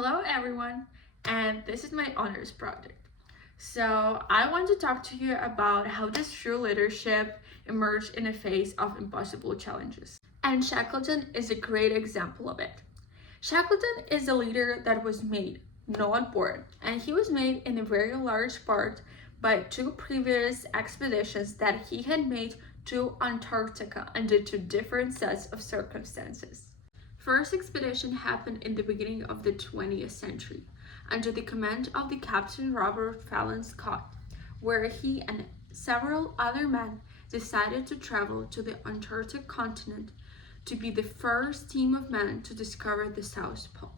Hello everyone, and this is my honors project. So I want to talk to you about how this true leadership emerged in the face of impossible challenges. And Shackleton is a great example of it. Shackleton is a leader that was made, not born, and he was made in a very large part by two previous expeditions that he had made to Antarctica under two different sets of circumstances. First expedition happened in the beginning of the 20th century, under the command of the Captain Robert Fallon Scott, where he and several other men decided to travel to the Antarctic continent to be the first team of men to discover the South Pole.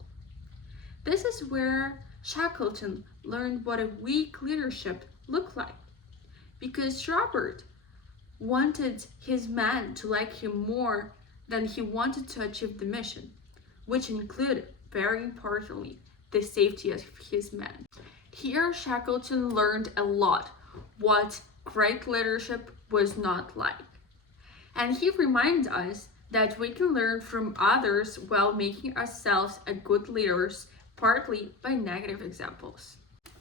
This is where Shackleton learned what a weak leadership looked like, because Robert wanted his men to like him more than he wanted to achieve the mission, which included, very importantly, the safety of his men. Here, Shackleton learned a lot what great leadership was not like. And he reminds us that we can learn from others while making ourselves a good leaders, partly by negative examples.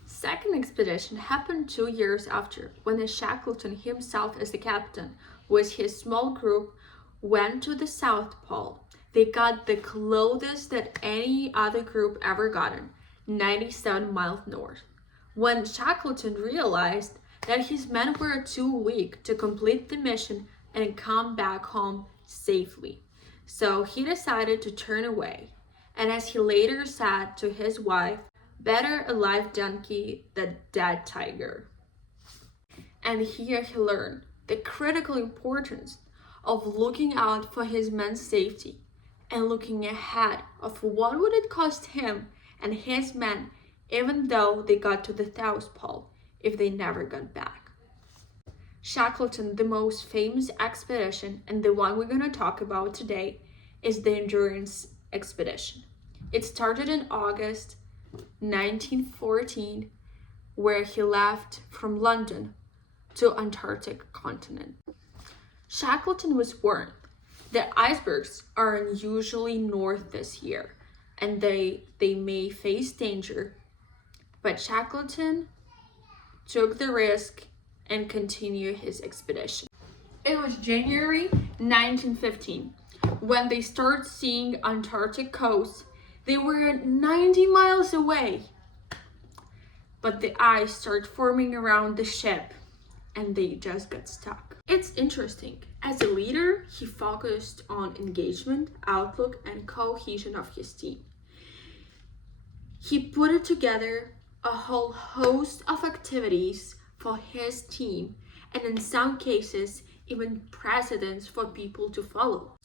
Second expedition happened 2 years after, when Shackleton himself as the captain with his small group went to the South Pole. They got the closest that any other group ever gotten, 97 miles north. When Shackleton realized that his men were too weak to complete the mission and come back home safely, so he decided to turn away. And as he later said to his wife, "Better a live donkey than dead tiger." And here he learned the critical importance of looking out for his men's safety and looking ahead of what would it cost him and his men even though they got to the South Pole if they never got back. Shackleton, the most famous expedition and the one we're going to talk about today, is the Endurance expedition. It started in August 1914, where he left from London to Antarctic continent. Shackleton was warned that icebergs are unusually north this year and they may face danger, but Shackleton took the risk and continued his expedition. It was January 1915 when they started seeing Antarctic coast. They were 90 miles away, but the ice started forming around the ship and they just got stuck. It's interesting. As a leader, he focused on engagement, outlook, and cohesion of his team. He put it together a whole host of activities for his team, and in some cases, even precedents for people to follow.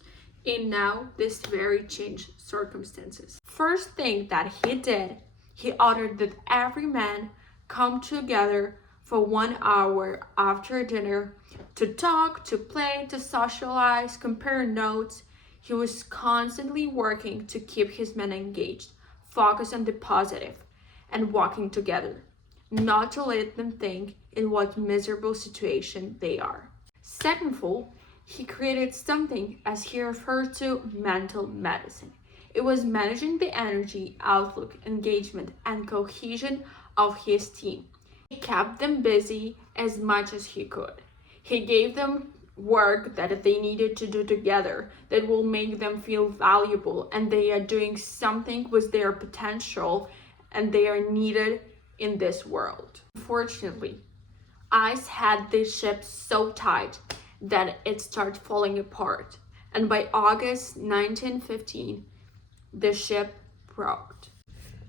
In now this very changed circumstances. First thing that he did, he ordered that every man come together for 1 hour after dinner to talk, to play, to socialize, compare notes. He was constantly working to keep his men engaged, focus on the positive, and walking together, not to let them think in what miserable situation they are. Secondly, he created something as he referred to mental medicine. It was managing the energy, outlook, engagement, and cohesion of his team. He kept them busy as much as he could. He gave them work that they needed to do together that will make them feel valuable and they are doing something with their potential and they are needed in this world. Unfortunately, ice had the ship so tight that it started falling apart, and by August 1915, the ship broke.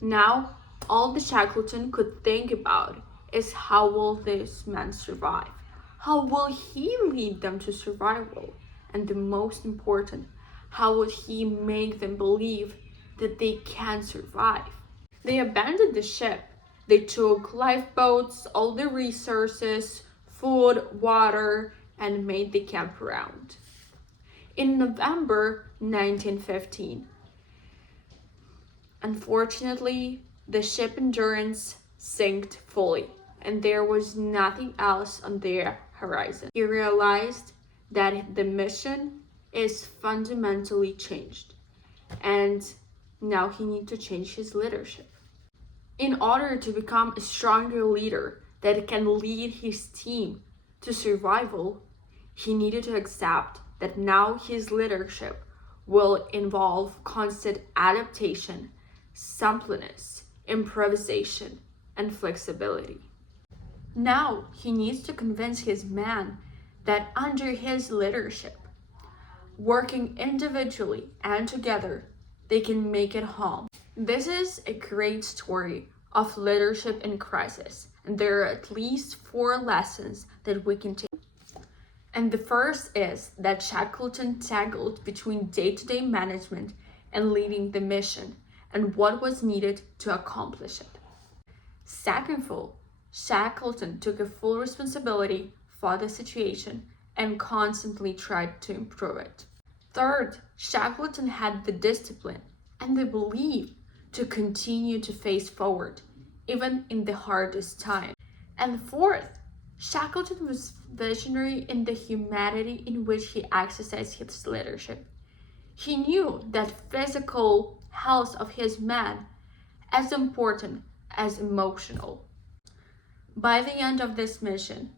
Now, all the Shackleton could think about is how will this man survive? How will he lead them to survival? And the most important, how would he make them believe that they can survive? They abandoned the ship. They took lifeboats, all the resources, food, water, and made the camp around. In November 1915, unfortunately, the ship Endurance sank fully, and there was nothing else on their horizon. He realized that the mission is fundamentally changed, and Now he needs to change his leadership. In order to become a stronger leader that can lead his team to survival, he needed to accept that now his leadership will involve constant adaptation, suppleness, improvisation, and flexibility. Now he needs to convince his men that under his leadership, working individually and together, they can make it home. This is a great story of leadership in crisis, and there are at least 4 lessons that we can take. And the first is that Shackleton toggled between day-to-day management and leading the mission and what was needed to accomplish it. Second of all, Shackleton took a full responsibility for the situation and constantly tried to improve it. Third, Shackleton had the discipline and the belief to continue to face forward, even in the hardest time. And fourth, Shackleton was visionary in the humanity in which he exercised his leadership. He knew that physical health of his men as important as emotional. By the end of this mission,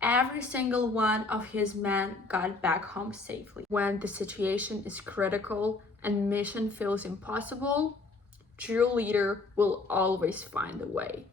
every single one of his men got back home safely. When the situation is critical and mission feels impossible, true leader will always find a way.